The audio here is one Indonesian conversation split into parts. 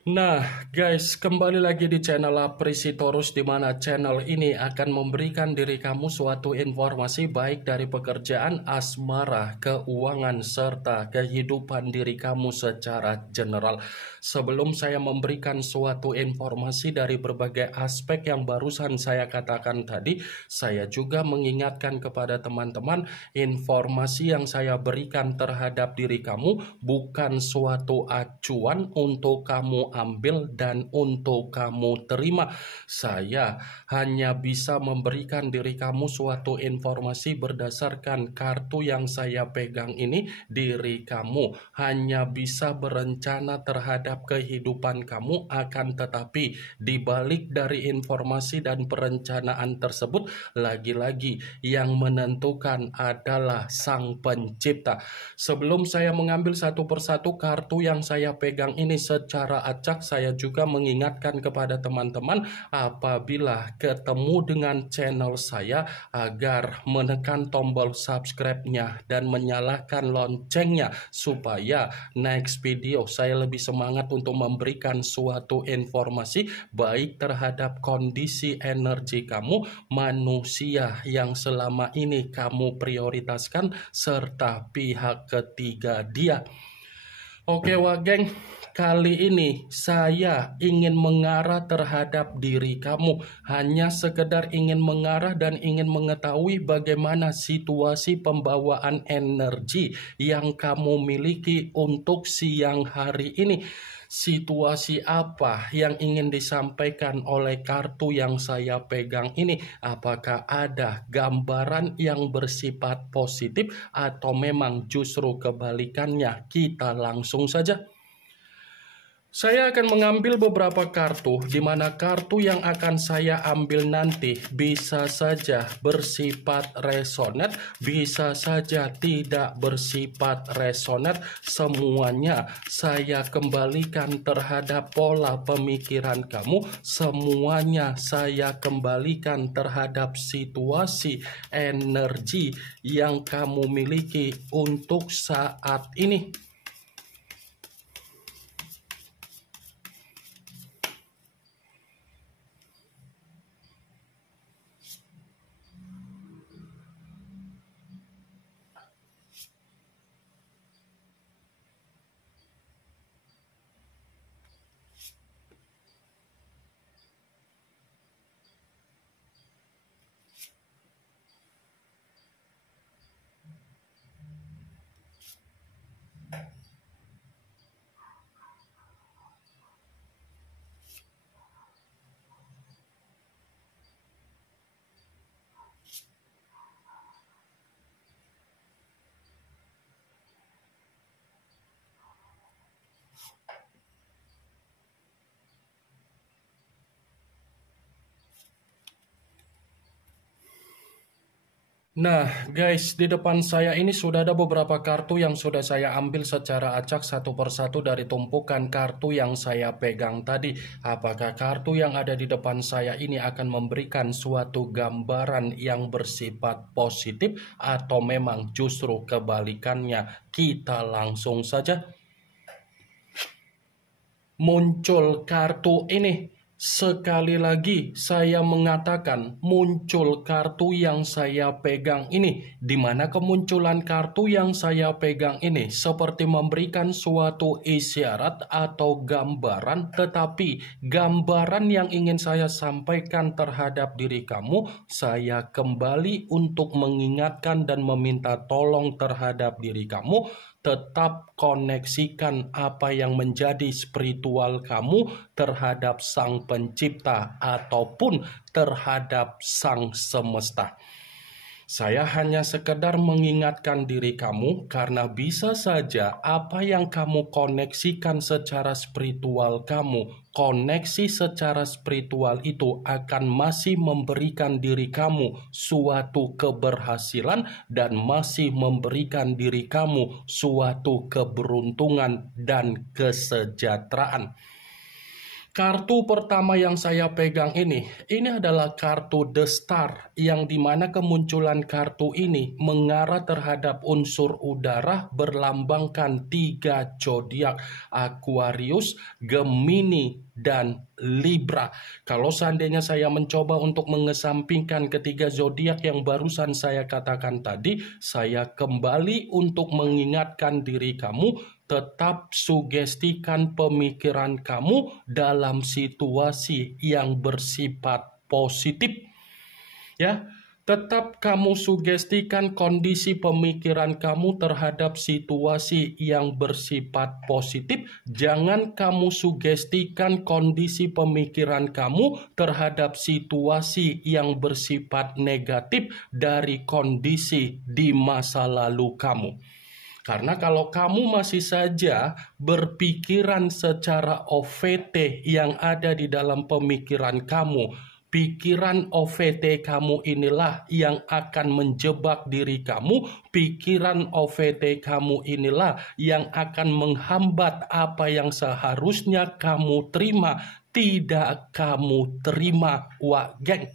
Nah, guys, kembali lagi di channel Aprisitorus, di mana channel ini akan memberikan diri kamu suatu informasi baik dari pekerjaan, asmara, keuangan, serta kehidupan diri kamu secara general. Sebelum saya memberikan suatu informasi dari berbagai aspek yang barusan saya katakan tadi, saya juga mengingatkan kepada teman-teman, informasi yang saya berikan terhadap diri kamu bukan suatu acuan untuk kamu ambil dan untuk kamu terima. Saya hanya bisa memberikan diri kamu suatu informasi berdasarkan kartu yang saya pegang ini. Diri kamu hanya bisa berencana terhadap kehidupan kamu, akan tetapi dibalik dari informasi dan perencanaan tersebut, lagi-lagi yang menentukan adalah Sang Pencipta. Sebelum saya mengambil satu persatu kartu yang saya pegang ini secara acak, saya juga mengingatkan kepada teman-teman apabila ketemu dengan channel saya agar menekan tombol subscribe-nya dan menyalakan loncengnya supaya next video saya lebih semangat untuk memberikan suatu informasi baik terhadap kondisi energi kamu, manusia yang selama ini kamu prioritaskan, serta pihak ketiga dia. Oke geng, kali ini saya ingin mengarah terhadap diri kamu. Hanya sekedar ingin mengarah dan ingin mengetahui bagaimana situasi pembawaan energi yang kamu miliki untuk siang hari ini. Situasi apa yang ingin disampaikan oleh kartu yang saya pegang ini? Apakah ada gambaran yang bersifat positif atau memang justru kebalikannya? Kita langsung saja. Saya akan mengambil beberapa kartu, di mana kartu yang akan saya ambil nanti bisa saja bersifat resonate, bisa saja tidak bersifat resonate. Semuanya saya kembalikan terhadap pola pemikiran kamu, semuanya saya kembalikan terhadap situasi energi yang kamu miliki untuk saat ini. Nah guys, di depan saya ini sudah ada beberapa kartu yang sudah saya ambil secara acak satu persatu dari tumpukan kartu yang saya pegang tadi. Apakah kartu yang ada di depan saya ini akan memberikan suatu gambaran yang bersifat positif atau memang justru kebalikannya? Kita langsung saja. Muncul kartu ini. Sekali lagi saya mengatakan muncul kartu yang saya pegang ini. Di mana kemunculan kartu yang saya pegang ini seperti memberikan suatu isyarat atau gambaran, tetapi gambaran yang ingin saya sampaikan terhadap diri kamu, saya kembali untuk mengingatkan dan meminta tolong terhadap diri kamu. Tetap koneksikan apa yang menjadi spiritual kamu terhadap Sang Pencipta ataupun terhadap Sang Semesta. Saya hanya sekedar mengingatkan diri kamu karena bisa saja apa yang kamu koneksikan secara spiritual kamu, koneksi secara spiritual itu akan masih memberikan diri kamu suatu keberhasilan dan masih memberikan diri kamu suatu keberuntungan dan kesejahteraan. Kartu pertama yang saya pegang ini adalah kartu The Star, yang dimana kemunculan kartu ini mengarah terhadap unsur udara berlambangkan 3 zodiak, Aquarius, Gemini, dan Libra. Kalau seandainya saya mencoba untuk mengesampingkan ketiga zodiak yang barusan saya katakan tadi, saya kembali untuk mengingatkan diri kamu, tetap sugestikan pemikiran kamu dalam situasi yang bersifat positif. Ya, tetap kamu sugestikan kondisi pemikiran kamu terhadap situasi yang bersifat positif. Jangan kamu sugestikan kondisi pemikiran kamu terhadap situasi yang bersifat negatif dari kondisi di masa lalu kamu. Karena kalau kamu masih saja berpikiran secara OVT yang ada di dalam pemikiran kamu, pikiran OVT kamu inilah yang akan menjebak diri kamu. Pikiran OVT kamu inilah yang akan menghambat apa yang seharusnya kamu terima, tidak kamu terima, wah geng.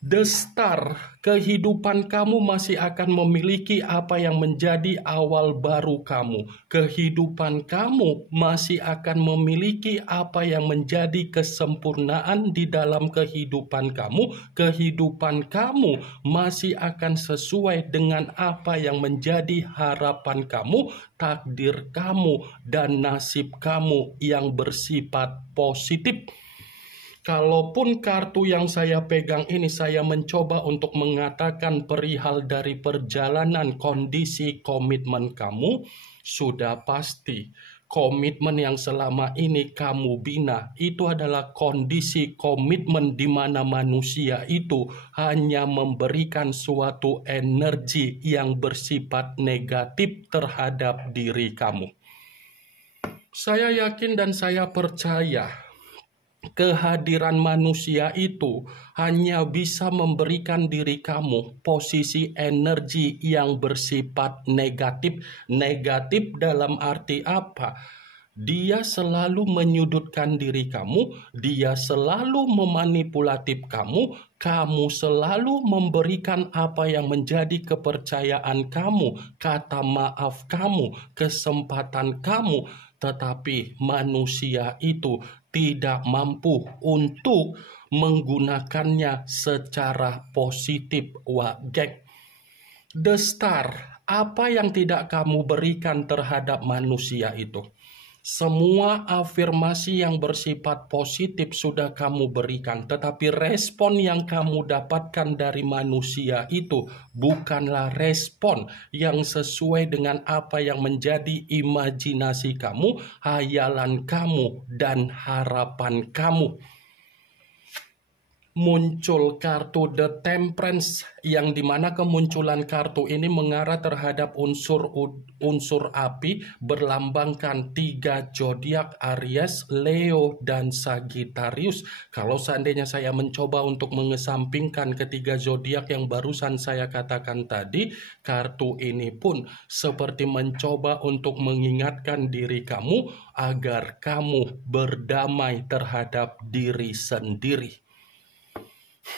The Star, kehidupan kamu masih akan memiliki apa yang menjadi awal baru kamu. Kehidupan kamu masih akan memiliki apa yang menjadi kesempurnaan di dalam kehidupan kamu. Kehidupan kamu masih akan sesuai dengan apa yang menjadi harapan kamu, takdir kamu, dan nasib kamu yang bersifat positif. Kalaupun kartu yang saya pegang ini saya mencoba untuk mengatakan perihal dari perjalanan kondisi komitmen kamu, sudah pasti komitmen yang selama ini kamu bina itu adalah kondisi komitmen di mana manusia itu hanya memberikan suatu energi yang bersifat negatif terhadap diri kamu. Saya yakin dan saya percaya kehadiran manusia itu hanya bisa memberikan diri kamu posisi energi yang bersifat negatif. Negatif dalam arti apa? Dia selalu menyudutkan diri kamu, dia selalu memanipulatif kamu, kamu selalu memberikan apa yang menjadi kepercayaan kamu, kata maaf kamu, kesempatan kamu, tetapi manusia itu tidak mampu untuk menggunakannya secara positif. Wah, geng. The Star, apa yang tidak kamu berikan terhadap manusia itu? Semua afirmasi yang bersifat positif sudah kamu berikan, tetapi respon yang kamu dapatkan dari manusia itu bukanlah respon yang sesuai dengan apa yang menjadi imajinasi kamu, hayalan kamu, dan harapan kamu. Muncul kartu The Temperance, yang dimana kemunculan kartu ini mengarah terhadap unsur api berlambangkan 3 zodiak, Aries, Leo, dan Sagittarius. Kalau seandainya saya mencoba untuk mengesampingkan ketiga zodiak yang barusan saya katakan tadi, kartu ini pun seperti mencoba untuk mengingatkan diri kamu agar kamu berdamai terhadap diri sendiri.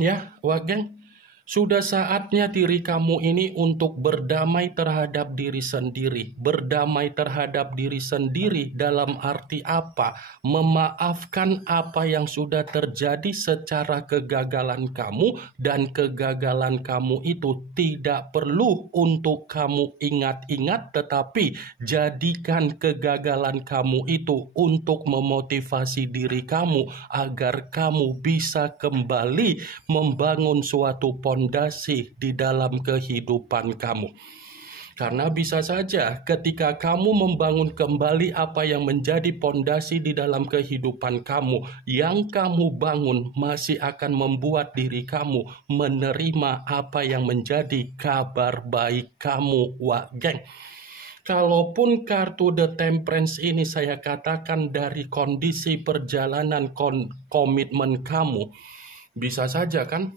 Ya, Wageng, sudah saatnya diri kamu ini untuk berdamai terhadap diri sendiri. Berdamai terhadap diri sendiri dalam arti apa? Memaafkan apa yang sudah terjadi secara kegagalan kamu, dan kegagalan kamu itu tidak perlu untuk kamu ingat-ingat, tetapi jadikan kegagalan kamu itu untuk memotivasi diri kamu agar kamu bisa kembali membangun suatu pondasi di dalam kehidupan kamu. Karena bisa saja ketika kamu membangun kembali apa yang menjadi pondasi di dalam kehidupan kamu, yang kamu bangun masih akan membuat diri kamu menerima apa yang menjadi kabar baik kamu, wah geng. Kalaupun kartu The Temperance ini saya katakan dari kondisi perjalanan komitmen kamu, bisa saja kan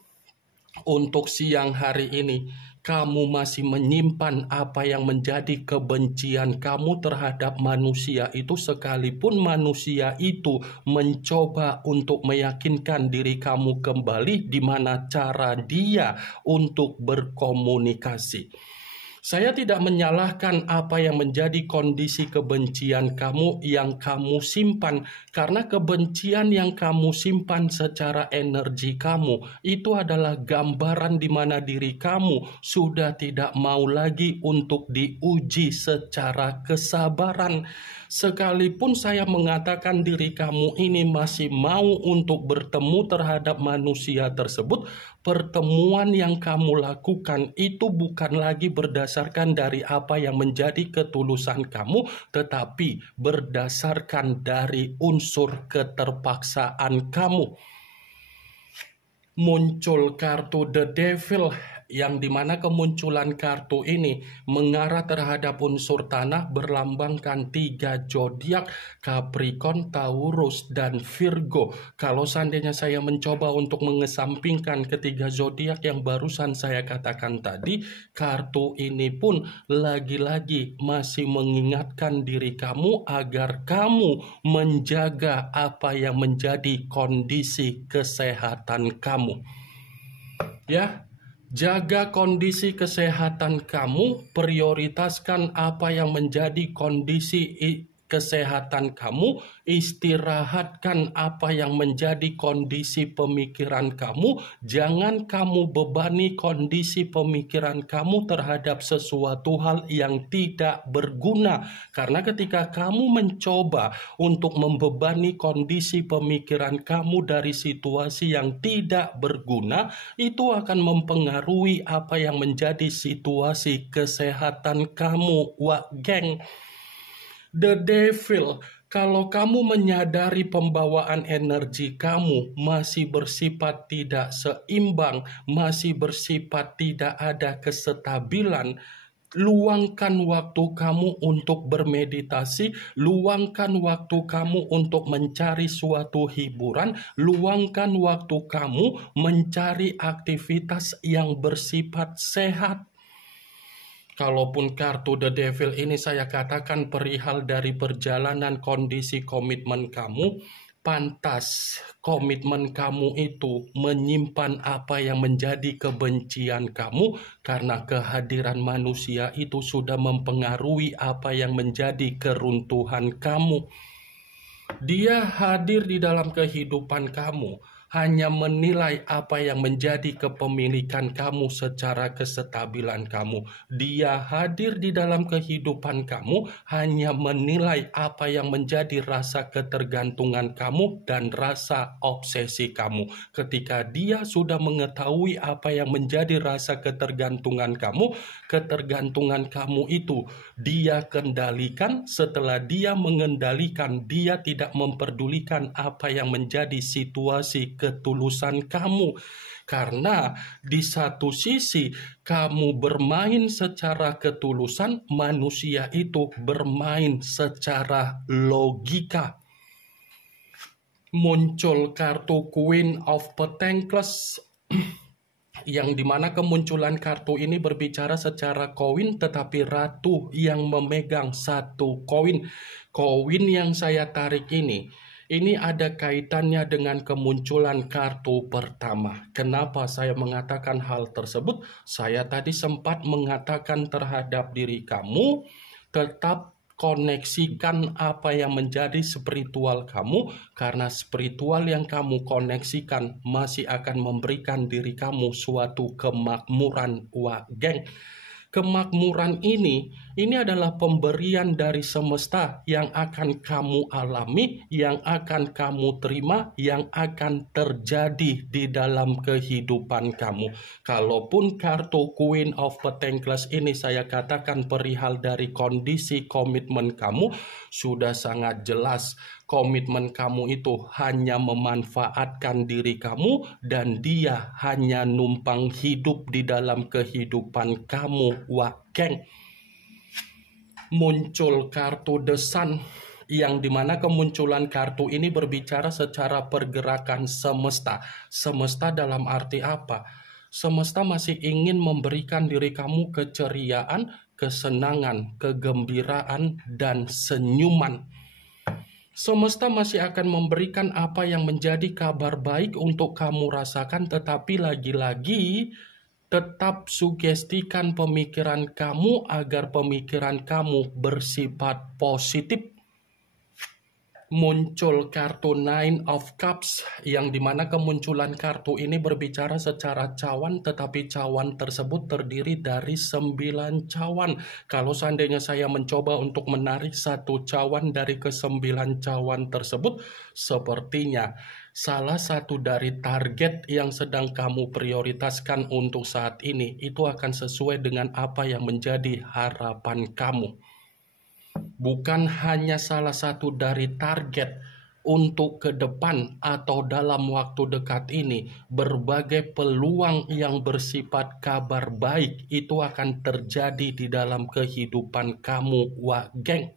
untuk siang hari ini kamu masih menyimpan apa yang menjadi kebencian kamu terhadap manusia itu, sekalipun manusia itu mencoba untuk meyakinkan diri kamu kembali di mana cara dia untuk berkomunikasi. Saya tidak menyalahkan apa yang menjadi kondisi kebencian kamu yang kamu simpan, karena kebencian yang kamu simpan secara energi kamu itu adalah gambaran di mana diri kamu sudah tidak mau lagi untuk diuji secara kesabaran. Sekalipun saya mengatakan diri kamu ini masih mau untuk bertemu terhadap manusia tersebut, pertemuan yang kamu lakukan itu bukan lagi berdasarkan dari apa yang menjadi ketulusan kamu, tetapi berdasarkan dari unsur keterpaksaan kamu. Muncul kartu The Devil, yang dimana kemunculan kartu ini mengarah terhadap unsur tanah, berlambangkan 3 zodiak, Capricorn, Taurus, dan Virgo. Kalau seandainya saya mencoba untuk mengesampingkan ketiga zodiak yang barusan saya katakan tadi, kartu ini pun lagi-lagi masih mengingatkan diri kamu agar kamu menjaga apa yang menjadi kondisi kesehatan kamu. Ya, jaga kondisi kesehatan kamu, prioritaskan apa yang menjadi kondisi kesehatan kamu, istirahatkan apa yang menjadi kondisi pemikiran kamu. Jangan kamu bebani kondisi pemikiran kamu terhadap sesuatu hal yang tidak berguna, karena ketika kamu mencoba untuk membebani kondisi pemikiran kamu dari situasi yang tidak berguna, itu akan mempengaruhi apa yang menjadi situasi kesehatan kamu. Wah, geng. The Devil, kalau kamu menyadari pembawaan energi kamu masih bersifat tidak seimbang, masih bersifat tidak ada kestabilan, luangkan waktu kamu untuk bermeditasi, luangkan waktu kamu untuk mencari suatu hiburan, luangkan waktu kamu mencari aktivitas yang bersifat sehat. Kalaupun kartu The Devil ini saya katakan perihal dari perjalanan kondisi komitmen kamu, pantas komitmen kamu itu menyimpan apa yang menjadi kebencian kamu, karena kehadiran manusia itu sudah mempengaruhi apa yang menjadi keruntuhan kamu. Dia hadir di dalam kehidupan kamu hanya menilai apa yang menjadi kepemilikan kamu secara kestabilan kamu. Dia hadir di dalam kehidupan kamu hanya menilai apa yang menjadi rasa ketergantungan kamu dan rasa obsesi kamu. Ketika dia sudah mengetahui apa yang menjadi rasa ketergantungan kamu itu dia kendalikan. Setelah dia mengendalikan, dia tidak memperdulikan apa yang menjadi situasi ketulusan kamu, karena di satu sisi kamu bermain secara ketulusan, manusia itu bermain secara logika. Muncul kartu Queen of Pentacles, yang dimana kemunculan kartu ini berbicara secara koin, tetapi ratu yang memegang satu koin. Koin yang saya tarik ini ada kaitannya dengan kemunculan kartu pertama. Kenapa saya mengatakan hal tersebut? Saya tadi sempat mengatakan terhadap diri kamu, tetap koneksikan apa yang menjadi spiritual kamu, karena spiritual yang kamu koneksikan masih akan memberikan diri kamu suatu kemakmuran. Wah, geng. Kemakmuran ini adalah pemberian dari semesta yang akan kamu alami, yang akan kamu terima, yang akan terjadi di dalam kehidupan kamu. Kalaupun kartu Queen of Pentacles ini saya katakan perihal dari kondisi komitmen kamu, sudah sangat jelas. Komitmen kamu itu hanya memanfaatkan diri kamu, dan dia hanya numpang hidup di dalam kehidupan kamu. Wah, geng. Muncul kartu The Sun, yang dimana kemunculan kartu ini berbicara secara pergerakan semesta. Semesta dalam arti apa? Semesta masih ingin memberikan diri kamu keceriaan, kesenangan, kegembiraan, dan senyuman. Semesta masih akan memberikan apa yang menjadi kabar baik untuk kamu rasakan, tetapi lagi-lagi tetap sugestikan pemikiran kamu agar pemikiran kamu bersifat positif. Muncul kartu Nine of Cups, yang dimana kemunculan kartu ini berbicara secara cawan, tetapi cawan tersebut terdiri dari 9 cawan. Kalau seandainya saya mencoba untuk menarik satu cawan dari ke-9 cawan tersebut, sepertinya salah satu dari target yang sedang kamu prioritaskan untuk saat ini itu akan sesuai dengan apa yang menjadi harapan kamu. Bukan hanya salah satu dari target untuk ke depan atau dalam waktu dekat ini, berbagai peluang yang bersifat kabar baik itu akan terjadi di dalam kehidupan kamu, wah geng.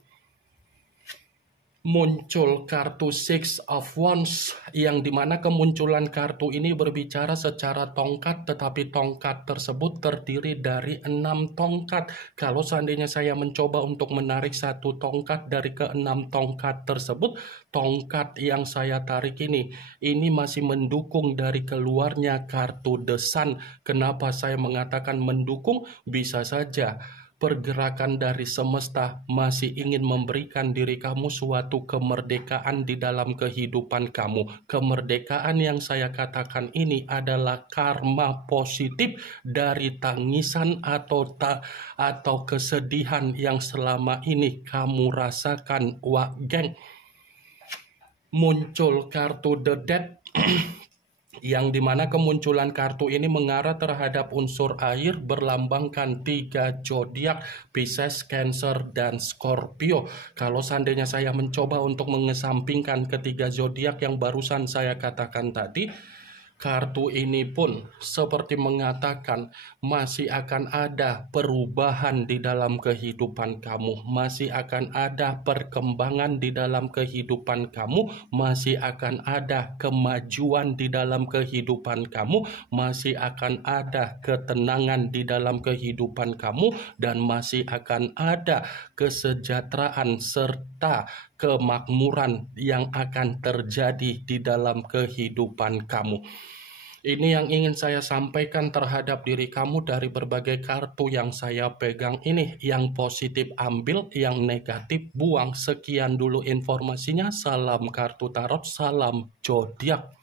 Muncul kartu Six of Wands, yang dimana kemunculan kartu ini berbicara secara tongkat, tetapi tongkat tersebut terdiri dari 6 tongkat. Kalau seandainya saya mencoba untuk menarik satu tongkat dari ke-6 tongkat tersebut, tongkat yang saya tarik ini masih mendukung dari keluarnya kartu The Sun. Kenapa saya mengatakan mendukung? Bisa saja pergerakan dari semesta masih ingin memberikan diri kamu suatu kemerdekaan di dalam kehidupan kamu. Kemerdekaan yang saya katakan ini adalah karma positif dari tangisan atau kesedihan yang selama ini kamu rasakan, wah geng. Muncul kartu The Death yang dimana kemunculan kartu ini mengarah terhadap unsur air, berlambangkan 3 zodiak, Pisces, Cancer, dan Scorpio. Kalau seandainya saya mencoba untuk mengesampingkan ketiga zodiak yang barusan saya katakan tadi, kartu ini pun seperti mengatakan masih akan ada perubahan di dalam kehidupan kamu, masih akan ada perkembangan di dalam kehidupan kamu, masih akan ada kemajuan di dalam kehidupan kamu, masih akan ada ketenangan di dalam kehidupan kamu, dan masih akan ada kesejahteraan serta kemakmuran yang akan terjadi di dalam kehidupan kamu. Ini yang ingin saya sampaikan terhadap diri kamu dari berbagai kartu yang saya pegang ini. Yang positif ambil, yang negatif buang. Sekian dulu informasinya. Salam kartu tarot, salam zodiak.